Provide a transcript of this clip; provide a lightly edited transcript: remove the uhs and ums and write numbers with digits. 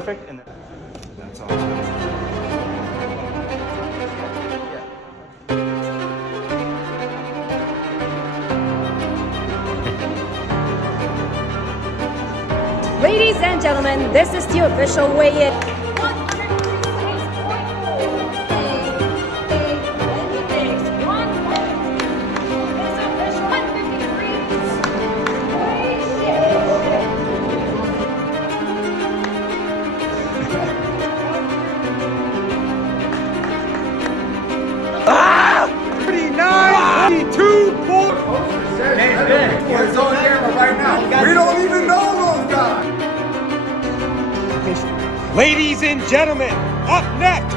perfect. And That's awesome. Ladies and gentlemen, this is the official weigh-in. It's on camera right now. We don't even know those guys. Ladies and gentlemen, up next,